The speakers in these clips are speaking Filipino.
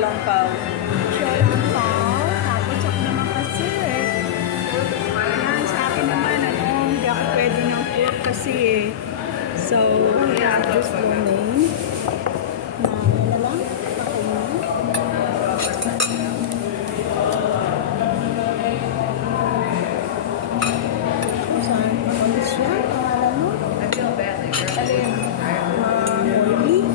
Xiaolong Pao. Xiaolong Pao. Tapos ako naman kasi yan, sa akin naman, hindi ako pwede ng pork kasi So, we have just lo mein. Na lang, pakainin. Kung saan makulit siya, pangalan mo? Alin? Oily.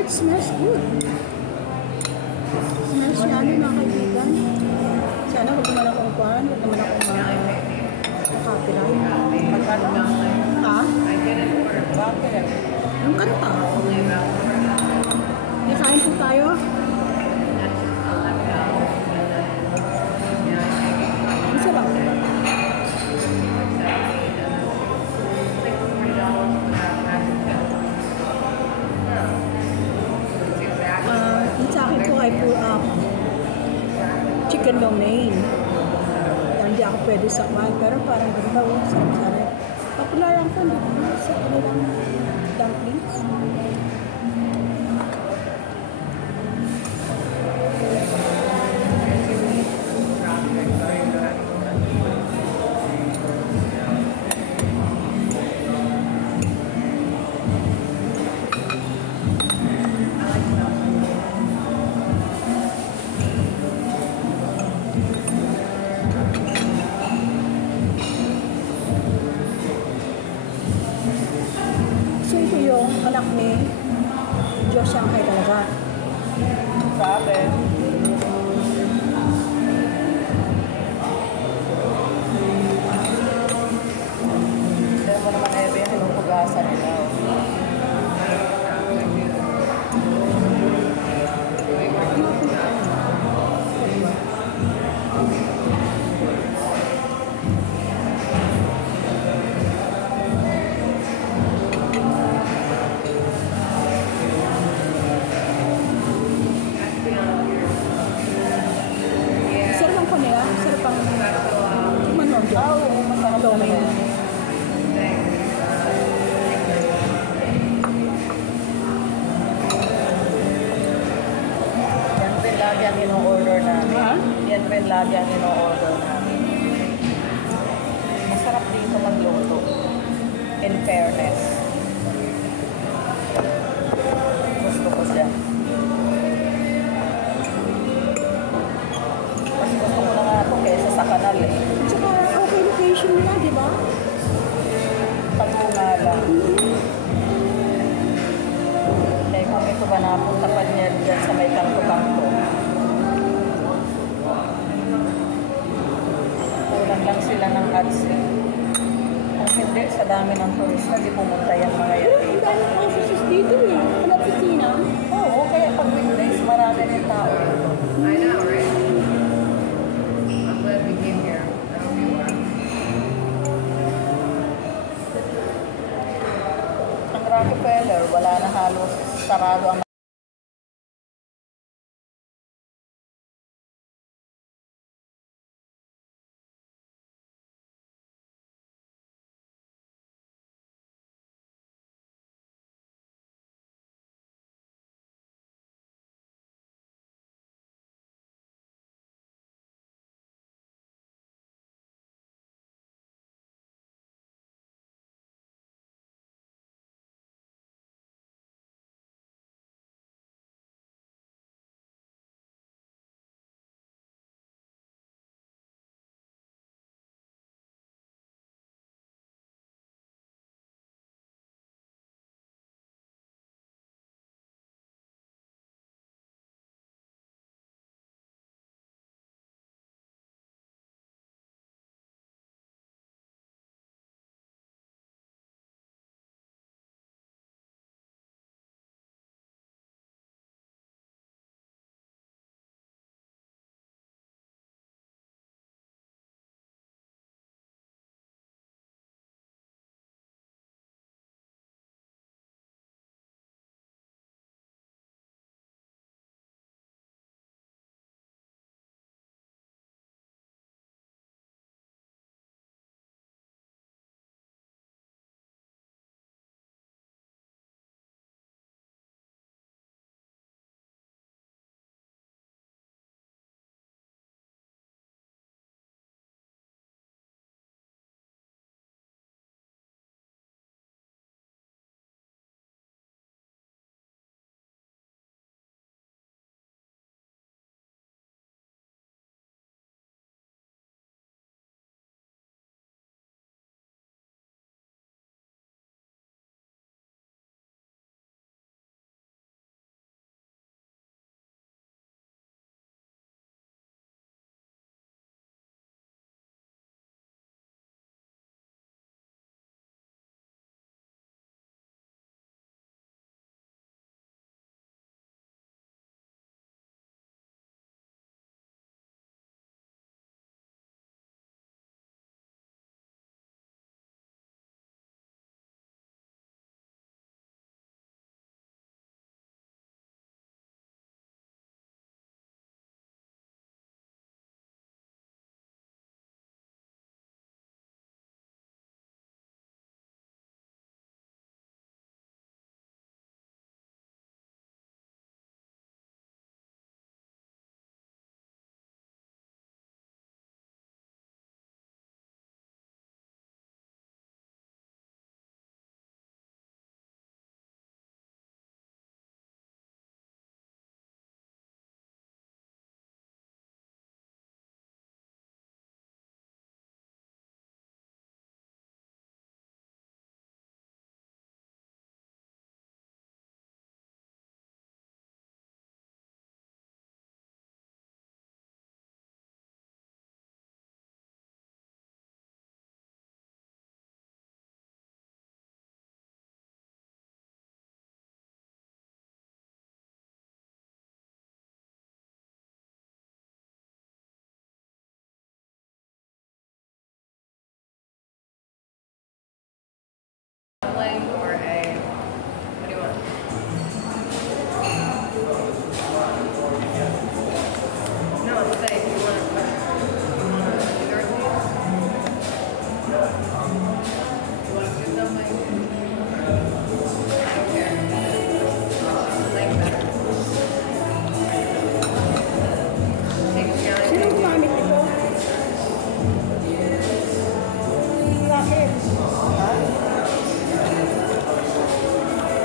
It smells good. Smells yummy mga kaibigan. Sana huwag naman akong kuhan, huwag naman akong copyright. Magkano? Ha? Bakit? Yung kanta. Kain po tayo. Ang sarap. Sa akin po ay chicken lo mein. Hindi ako pwede sa kumain, pero parang ganda o sarap-sarap. Popular ang po sa kanilang dumplings. So ito yung anak ni Joe Shanghai talaga. Sabi. Pero mo naman Ebe, yung pag-asa nila. Lo mein. Yan pa lagi ang ino-order namin. Ha? Yan pa lagi ang ino-order namin. Masarap dito magluto. In fairness. Gusto ko siya. Mas gusto ko na nga ito kaysa sa kanal eh. Tsaka okay location nila, di ba? Tango nga lang. Kaya kung ito ba napunta pa niya dyan sa may kanto-kanto. Kulang lang sila ng ads eh. Kung hindi, sa dami ng turista, di pumunta yan mga yan. Pero ang dami ng offices dito eh. Wala opisina. Oo, kaya pag weekdays, marami ng tao. I know, right? I'm glad we came here. I hope you are. Ang Rockefeller, wala na halos sarado ang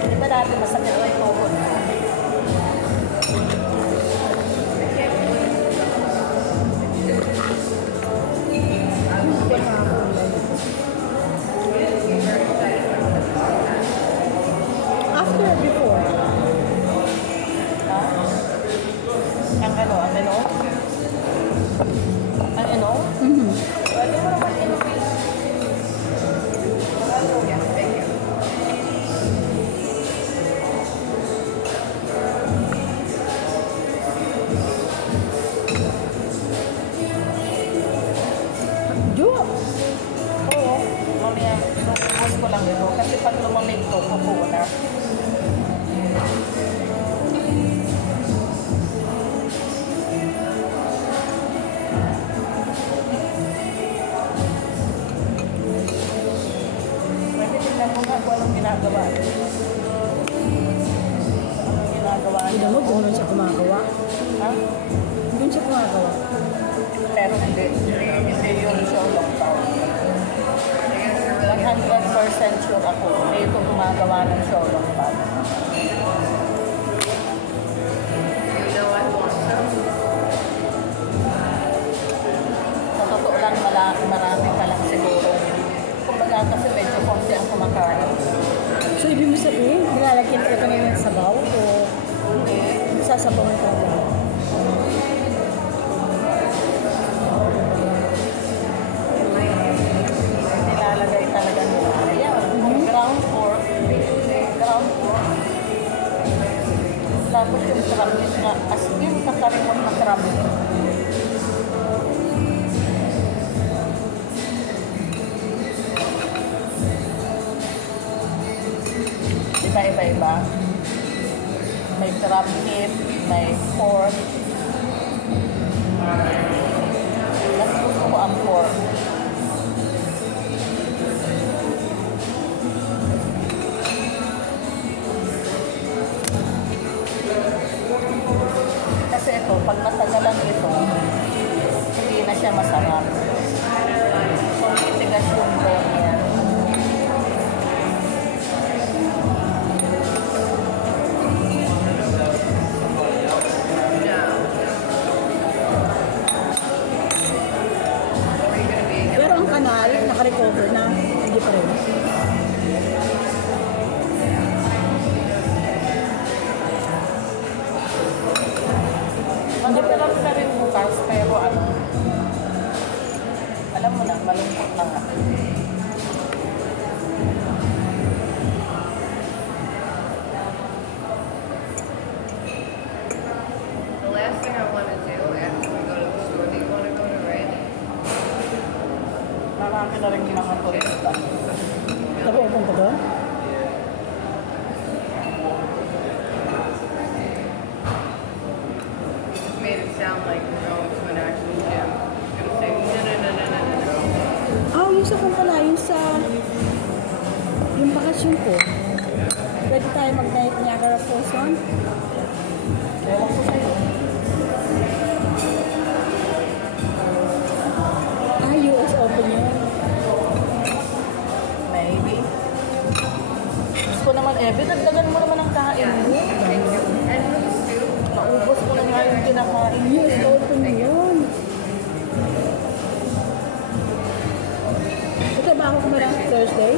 Di ba dati masakit ang tuhod ko? After or before? Ha? Ang ano? Ang ano? Ang ano? Pwede mo naman inuwi. Yeah, thank you. Jo! Oo. Mamaya, inuubos ko lang ito. Kasi pag lumamig to, kukuha na. Pwede tingnan mo nga kung anong ginagawa. Anong ginagawa Hindi niya? mo, doon siya gumagawa. Ha? Doon siya gumagawa. Pero hindi yung show lockdown. 100% sure ako, hindi ito gumagawa ng show lockdown. You know I want some. Sa totoo lang, marami ka lang siguro. Kumbaga kasi medyo konti ang kumakain. So, ibig mo sabihin, nilalagyan ka ito ngayon sa sabaw o Hindi. sasabaw mo talaga? Nilalagay talaga nila. Ayan, ground pork. Ground pork. Tapos yung crab meat na, as in, kakarimot na crab meat. Iba-iba. May crab meat, may pork. Mas gusto ko ang pork. Kasi ito, pag matagalan ito, hindi na siya masarap. So, titigas yung bone niya. Pero ang kanal, naka-recover na, hindi pa rin. Magpapalap na rin bukas, pero ano, alam mo na, malungkot na nga. The last thing I want to do after we go to the store, do you want to go to Randy? Marami na rin mga turista. Napupunta doon? Just made it sound like we're going to an actual gym. I'm going to say, no. Ah, yung sa kung pala, yung sa yung bakasyon ko. Pwede tayo mag-night Niagara Falls on? Ewan ko sa'yo. Ah, US Open yun. Maybe. Gusto ko naman, dagdagan mo naman ang kain mo. Thank you. And who's too? Maubos mo na nga yung kinakain mo. US Open yun. Ito ba ako kumarang Thursday?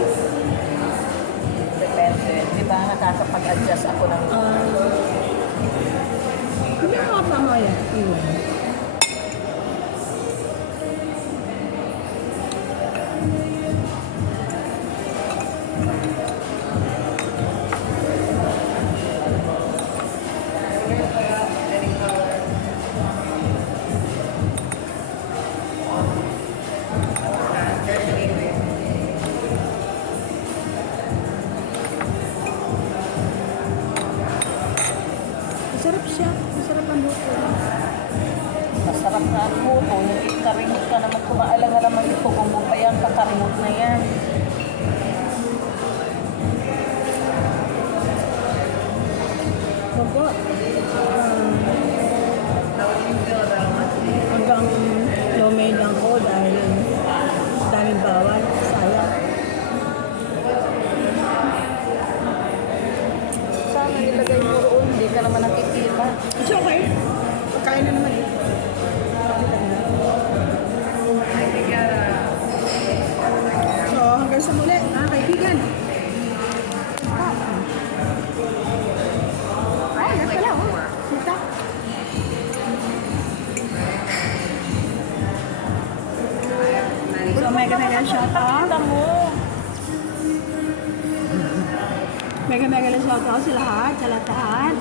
Depende. Di ba, nakakapag-adjust ako ng Hindi ako kapama yan. Iwan. Any color? Anyway. Masarap siya. Masarap ang luto. masarap na ang luto. Hindi karimot ka naman kumaalang naman ito kung bukayang kakarimot na yan. Bago. How would you feel about a lassi? Hanggang low made lang ko dahil daming bawal. Sayang. lang ang ilagay mo roon. Hindi ka naman nakikita. It's okay. Pagkain na naman eh. I can get a. So, hanggang sa muli, mga kaibigan. Ay, yan pala, oh. Kita. So, mega shoutout. Kita mo. Mega shout out sa lahat, sa lahat.